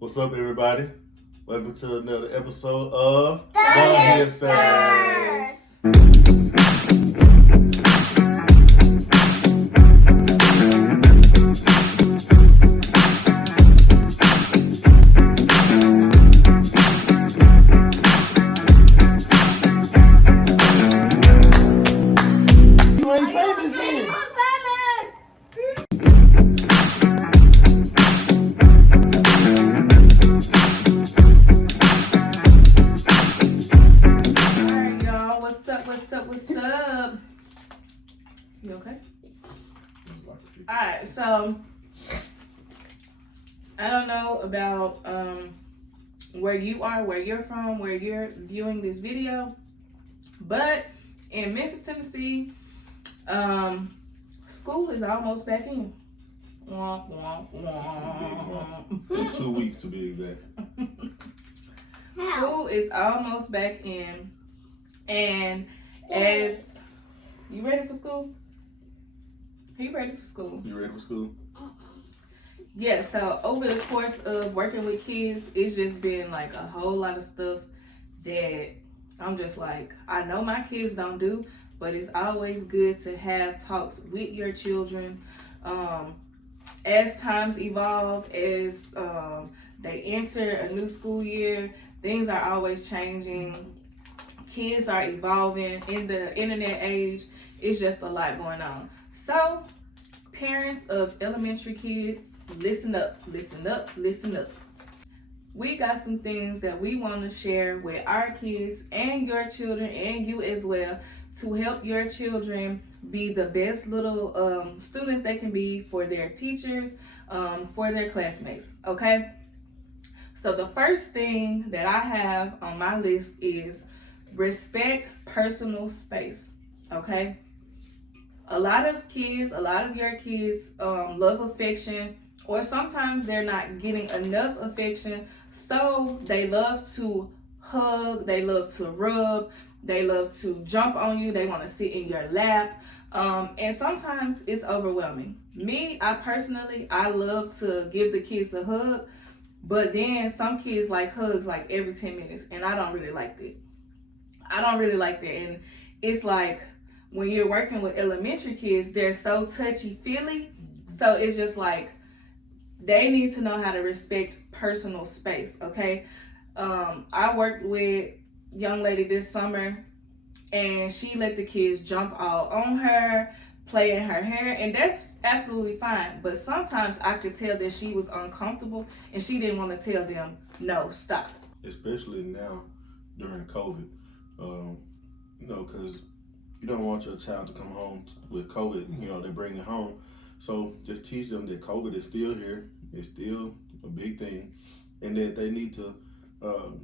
What's up, everybody? Welcome to another episode of The Hipsters. You ain't famous then. Alright, y'all. What's up? You okay? Alright, so I don't know about where you are, where you're from, where you're viewing this video, but in Memphis, Tennessee, school is almost back in. Womp, womp, womp. 2 weeks to be exact. School is almost back in, and as you ready for school? Are you ready for school? You ready for school? Yeah, so over the course of working with kids, it's just been like a whole lot of stuff that I'm just like, I know my kids don't do, but it's always good to have talks with your children. As times evolve, as they enter a new school year, things are always changing. Kids are evolving in the internet age. It's just a lot going on. So, parents of elementary kids, listen up. We got some things that we want to share with our kids and your children and you as well to help your children be the best little students they can be for their teachers, for their classmates, okay? So the first thing that I have on my list is respect personal space, okay? A lot of your kids love affection, or sometimes they're not getting enough affection, so they love to hug, they love to rub, they love to jump on you, they want to sit in your lap, and sometimes it's overwhelming. I love to give the kids a hug, but then some kids like hugs like every 10 minutes, and I don't really like that. And it's like, when you're working with elementary kids, they're so touchy-feely. So it's just like, they need to know how to respect personal space, okay? I worked with a young lady this summer, and she let the kids jump all on her, play in her hair, and that's absolutely fine. But sometimes I could tell that she was uncomfortable, and she didn't want to tell them, no, stop. Especially now during COVID, because you don't want your child to come home with COVID. They bring it home. So just teach them that COVID is still here. It's still a big thing, and that they need to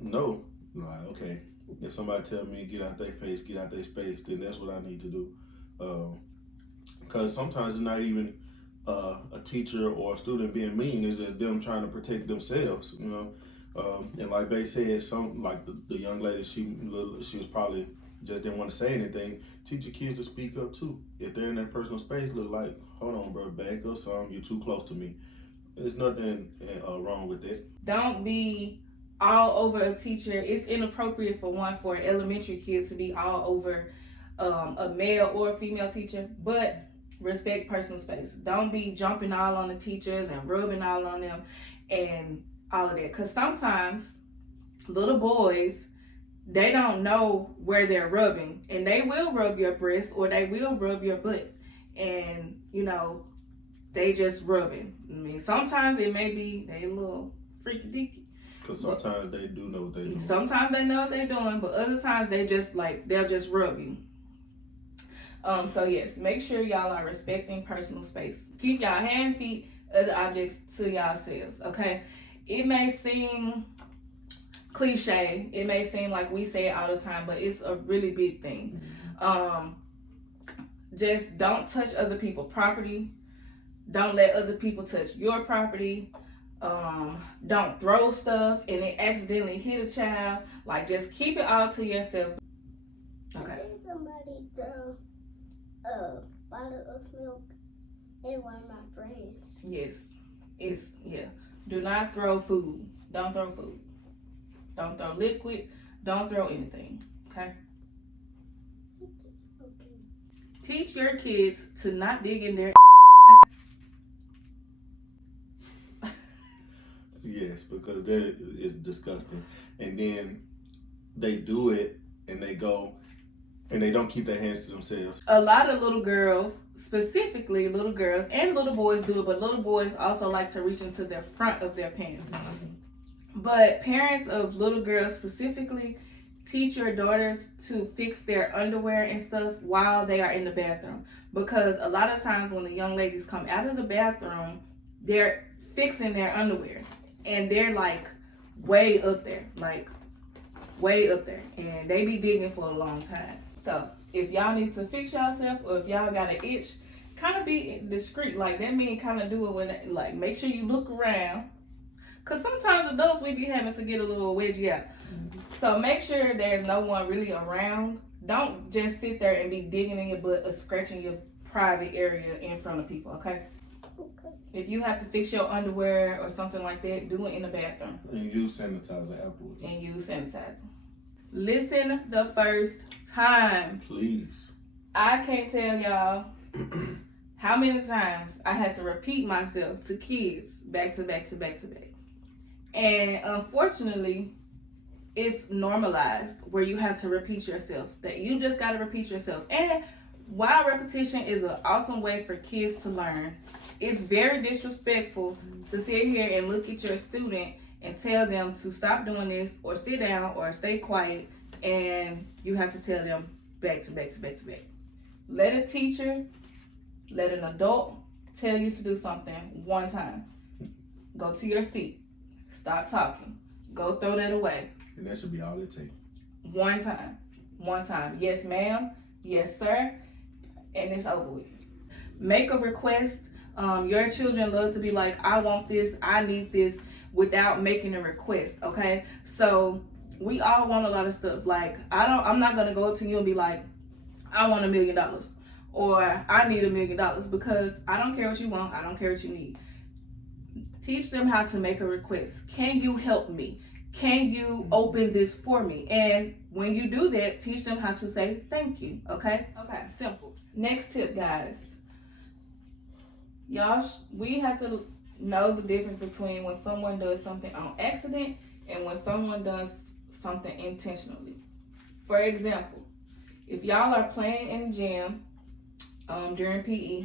know, like, okay, if somebody tell me get out their face, get out their space, then that's what I need to do. Because sometimes it's not even a teacher or a student being mean. It's just them trying to protect themselves. And like they said, the young lady, she was probably just didn't want to say anything. Teach your kids to speak up too. If they're in that personal space, look like, hold on, bro, back up some. You're too close to me. There's nothing wrong with it. Don't be all over a teacher. It's inappropriate for an elementary kid to be all over a male or a female teacher, but respect personal space. Don't be jumping all on the teachers and rubbing all on them and all of that. Because sometimes little boys, they don't know where they're rubbing, and they will rub your breast or they will rub your butt, and they just rubbing. I mean, sometimes it may be they a little freaky deaky. Because sometimes they do know what they're doing. Sometimes they know what they're doing, but other times they'll just rub you. So yes, make sure y'all are respecting personal space. Keep y'all hand, feet, other objects to yourselves, okay? It may seem cliche, it may seem like we say it all the time, but it's a really big thing. Just don't touch other people's property. Don't let other people touch your property. Don't throw stuff and it accidentally hit a child. Like, just keep it all to yourself. Okay. I think somebody threw a bottle of milk at one of my friends. Yes. Do not throw food. Don't throw food. Don't throw liquid. Don't throw anything. Okay? Okay. Teach your kids to not dig in their Yes, because that is disgusting. And then they do it and they go and they don't keep their hands to themselves. A lot of little girls, specifically little girls and little boys do it, but little boys also like to reach into the front of their pants. But parents of little girls specifically, teach your daughters to fix their underwear and stuff while they are in the bathroom. Because a lot of times when the young ladies come out of the bathroom, they're fixing their underwear. And they're like way up there. Like way up there. And they be digging for a long time. So if y'all need to fix yourself or if y'all got an itch, kind of be discreet. Like that mean kind of do it when, like, make sure you look around. Because sometimes adults, we be having to get a little wedgie out. So make sure there's no one really around. Don't just sit there and be digging in your butt or scratching your private area in front of people, okay? Okay. If you have to fix your underwear or something like that, do it in the bathroom. And use sanitizer afterwards. And use sanitizer. Listen the first time. Please. I can't tell y'all how many times I had to repeat myself to kids back to back to back to back. And unfortunately, it's normalized where you have to repeat yourself. That you just got to repeat yourself. And while repetition is an awesome way for kids to learn, it's very disrespectful to sit here and look at your student and tell them to stop doing this or sit down or stay quiet, and you have to tell them back to back to back to back. Let a teacher, let an adult tell you to do something one time. Go to your seat. Stop talking. Go throw that away. And that should be all it takes. One time. One time. Yes, ma'am. Yes, sir. And it's over with. Make a request. Your children love to be like, I want this, I need this, without making a request, okay? So we all want a lot of stuff. Like, I'm not gonna go up to you and be like, I want $1 million or I need $1 million, because I don't care what you want, I don't care what you need. Teach them how to make a request. Can you help me? Can you open this for me? And when you do that, teach them how to say thank you, okay? Okay, simple. Next tip, guys. Y'all, we have to know the difference between when someone does something on accident and when someone does something intentionally. For example, if y'all are playing in the gym during PE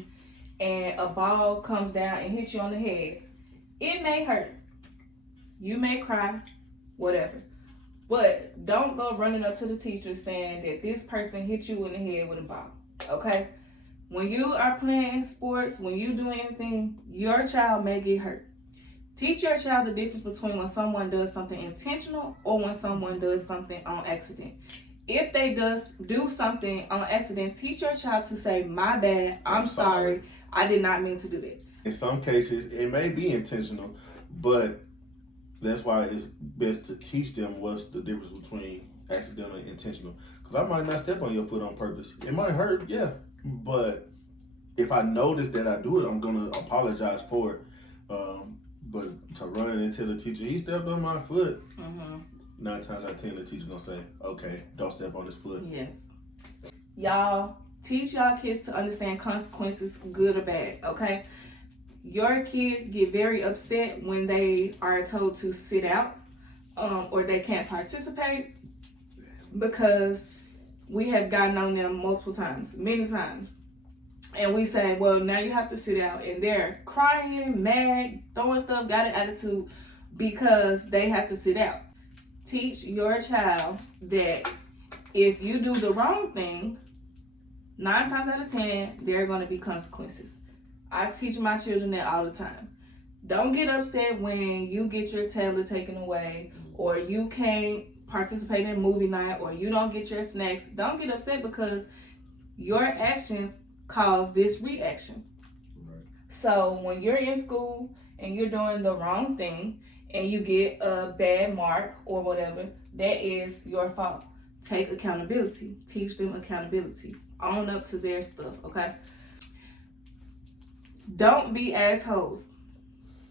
and a ball comes down and hits you on the head, it may hurt. You may cry, whatever. But don't go running up to the teacher saying that this person hit you in the head with a ball, okay? When you are playing sports, when you doing anything, your child may get hurt. Teach your child the difference between when someone does something intentional or when someone does something on accident. If they do something on accident, teach your child to say, my bad, I'm sorry, I did not mean to do that. In some cases, it may be intentional, but that's why it's best to teach them what's the difference between accidental and intentional. Because I might not step on your foot on purpose. It might hurt, yeah. But if I notice that I do it, I'm going to apologize for it. But to run into the teacher, he stepped on my foot. 9 times out of 10, the teacher going to say, okay, don't step on his foot. Yes. Y'all, teach y'all kids to understand consequences, good or bad, okay? Your kids get very upset when they are told to sit out or they can't participate, because we have gotten on them multiple times, many times. And we say, well, now you have to sit out. And they're crying, mad, throwing stuff, got an attitude because they have to sit out. Teach your child that if you do the wrong thing, 9 times out of 10, there are going to be consequences. I teach my children that all the time. Don't get upset when you get your tablet taken away, or you can't participate in movie night, or you don't get your snacks. Don't get upset because your actions cause this reaction. Right. So when you're in school and you're doing the wrong thing and you get a bad mark or whatever, that is your fault. Take accountability. Teach them accountability. Own up to their stuff, okay? Don't be assholes.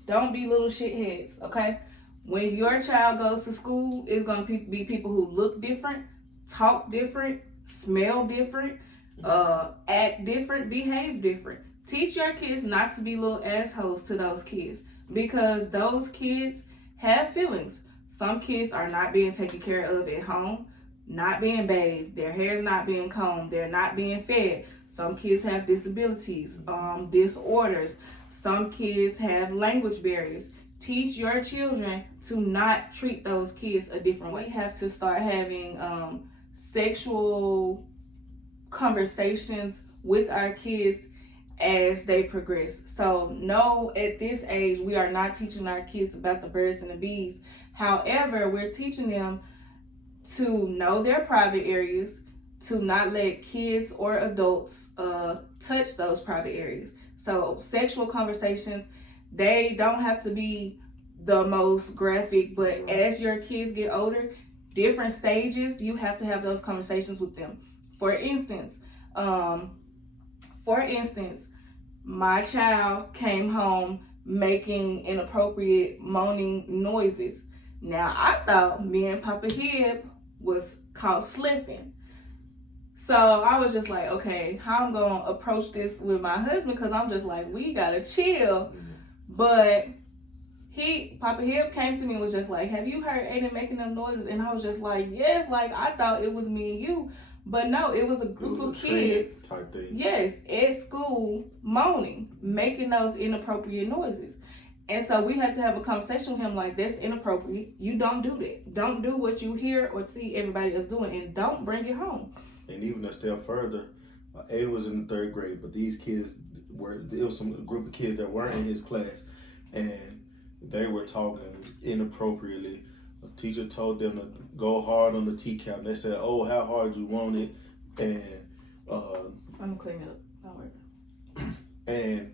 Don't be little shitheads, okay? When your child goes to school, it's going to be people who look different, talk different, smell different, act different, behave different. Teach your kids not to be little assholes to those kids, because those kids have feelings. Some kids are not being taken care of at home, not being bathed, their hair's not being combed, they're not being fed. Some kids have disabilities, disorders. Some kids have language barriers. Teach your children to not treat those kids a different way. We have to start having sexual conversations with our kids as they progress. So no, at this age, we are not teaching our kids about the birds and the bees. However, we're teaching them to know their private areas, to not let kids or adults touch those private areas. So sexual conversations, they don't have to be the most graphic, but as your kids get older, different stages, you have to have those conversations with them. For instance, my child came home making inappropriate moaning noises. Now, I thought me and Papa Hib was caught slipping. So I was just like, okay, how I'm going to approach this with my husband, because I'm just like, we got to chill. But Papa Hib came to me and was just like, have you heard Aiden making them noises? And I was just like, yes, like I thought it was me and you. But no, it was a group of kids, type thing. Yes, at school, moaning, making those inappropriate noises. And so we had to have a conversation with him like, that's inappropriate. You don't do that. Don't do what you hear or see everybody else doing, and don't bring it home. And even a step further, Aiden was in the 3rd grade, but these kids there was some group of kids that weren't in his class, and they were talking inappropriately. A teacher told them to go hard on the teacup. And they said, oh, how hard you want it? And I'm gonna clean it up. Don't worry. And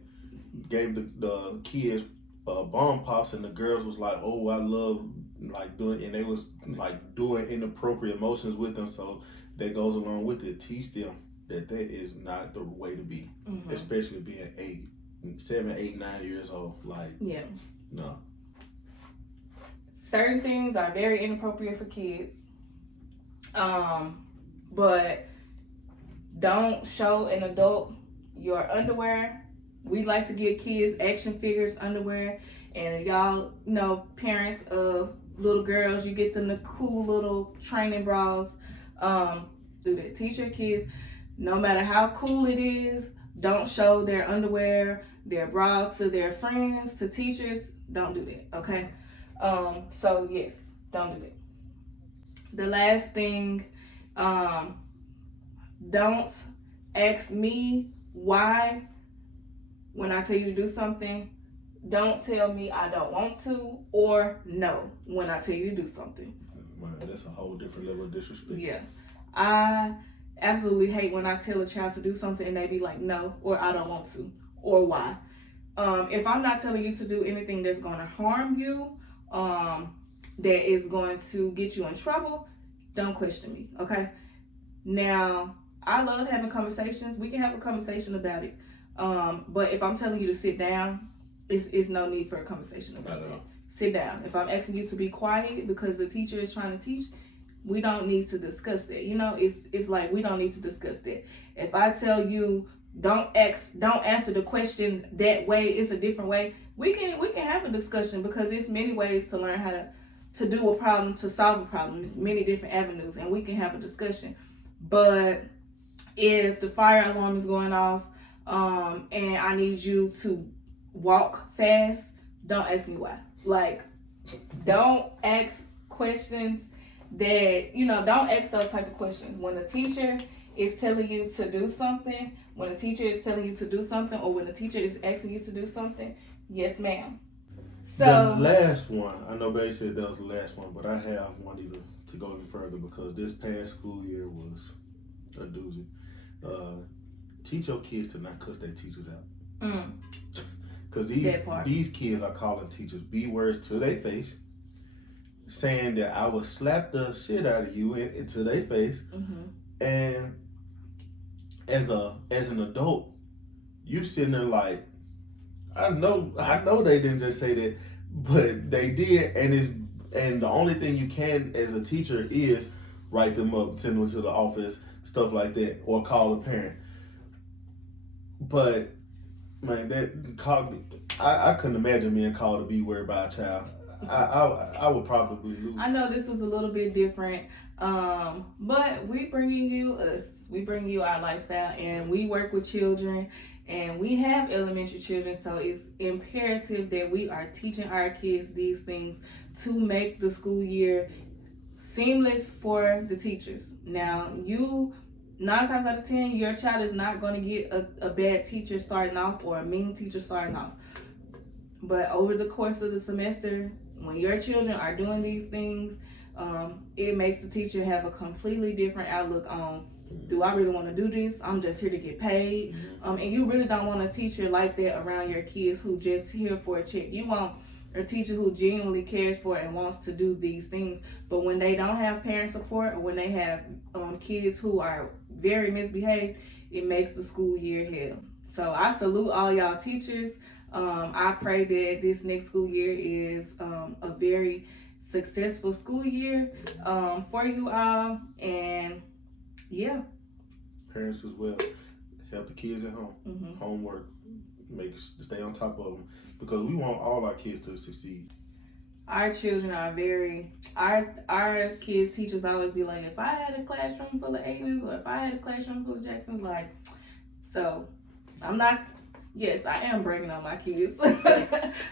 gave the kids bomb pops, and the girls was like, oh, I love like doing, and they was like doing inappropriate motions with them. So that goes along with it. Teach them that is not the way to be, especially being 7, 8, 9 years old. Like, yeah, no. Certain things are very inappropriate for kids. But don't show an adult your underwear. We like to give kids action figures underwear, and y'all know parents of little girls, you get them the cool little training bras. Do that. Teach your kids, no matter how cool it is, don't show their underwear, their bra to their friends, to teachers. Don't do that, okay? So yes, don't do that. The last thing, don't ask me why when I tell you to do something. Don't tell me I don't want to, or no when I tell you to do something. Man, that's a whole different level of disrespect. Yeah. I absolutely hate when I tell a child to do something and they be like, no, or I don't want to, or why. If I'm not telling you to do anything that's going to harm you, that is going to get you in trouble, don't question me, okay? Now, I love having conversations. We can have a conversation about it. But if I'm telling you to sit down, it's no need for a conversation about that. Sit down. If I'm asking you to be quiet because the teacher is trying to teach, we don't need to discuss that. You know, it's like we don't need to discuss that. If I tell you don't answer the question that way, it's a different way, we can have a discussion, because it's many ways to learn how to do a problem, to solve a problem. It's many different avenues, and we can have a discussion. But if the fire alarm is going off, and I need you to walk fast, don't ask me why. Like, don't ask questions that, don't ask those type of questions. When the teacher is telling you to do something, or when the teacher is asking you to do something, yes, ma'am. So the last one, I know Babe said that was the last one, but I have one even to go even further, because this past school year was a doozy. Teach your kids to not cuss their teachers out. Because these kids are calling teachers B words to their face, saying that I will slap the shit out of you into their face. And as an adult, you sitting there like, I know they didn't just say that, but they did, and the only thing you can as a teacher is write them up, send them to the office, stuff like that, or call a parent. But man, that called me. I couldn't imagine being called to be worried by a child. I would probably lose. I know this is a little bit different, but we bringing you us. We bring you our lifestyle, and we work with children, and we have elementary children, so it's imperative that we are teaching our kids these things to make the school year seamless for the teachers. Now, 9 times out of 10, your child is not going to get a bad teacher starting off or a mean teacher starting off. But over the course of the semester, when your children are doing these things, it makes the teacher have a completely different outlook on, do I really want to do this? I'm just here to get paid. And you really don't want a teacher like that around your kids who just here for a check. You want a teacher who genuinely cares for and wants to do these things. But when they don't have parent support, or when they have kids who are very misbehaved, it makes the school year hell. So I salute all y'all teachers. I pray that this next school year is a very successful school year for you all. And yeah, Parents as well, help the kids at home. Homework, stay on top of them, because we want all our kids to succeed. Our children are our kids' teachers always be like, if I had a classroom full of Aidens, or if I had a classroom full of Jacksons, like, so yes, I am bragging on my kids.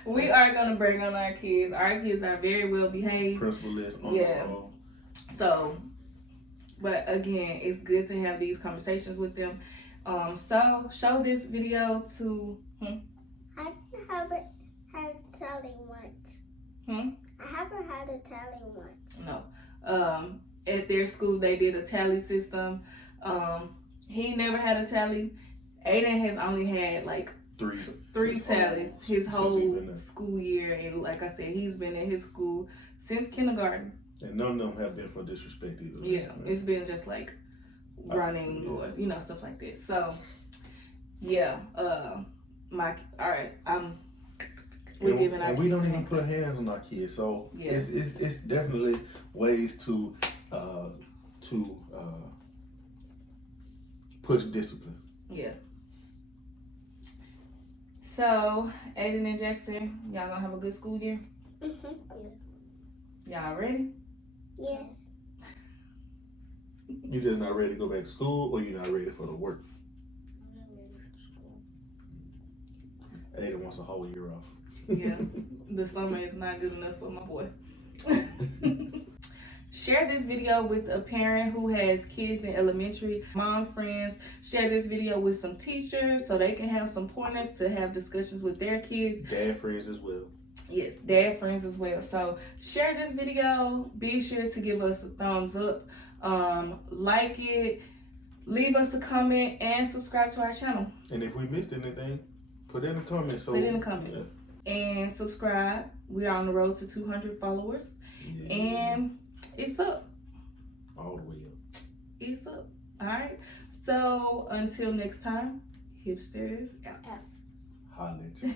We are going to brag on our kids. Our kids are very well behaved. Principal list on Yeah. So, but again, it's good to have these conversations with them. So show this video to. I haven't had tally once. I haven't had a tally once. No. At their school, they did a tally system. He never had a tally. Aiden has only had like three tallies his whole school year, and like I said, he's been at his school since kindergarten. And none of them have been for disrespect either. Yeah, it's been just like running or stuff like that. So yeah, we're giving our and kids we don't even put hands on our kids, so yeah. it's definitely ways to push discipline. Yeah. So, Aiden and Jackson, y'all gonna have a good school year? Yes. Y'all ready? Yes. You just not ready to go back to school, or you not ready for the work? I'm not ready for school. Aiden wants a whole year off. Yeah. The summer is not good enough for my boy. Share this video with a parent who has kids in elementary, mom friends. Share this video with some teachers so they can have some pointers to have discussions with their kids. Dad friends as well. Yes, dad friends as well. So share this video. Be sure to give us a thumbs up. Like it. Leave us a comment and subscribe to our channel. And if we missed anything, put it in the comments. Put it in the comments. Yeah. And subscribe. We are on the road to 200 followers. Yeah. And it's up. All the way up. It's up. All right. So until next time, hipsters out. Holla at you.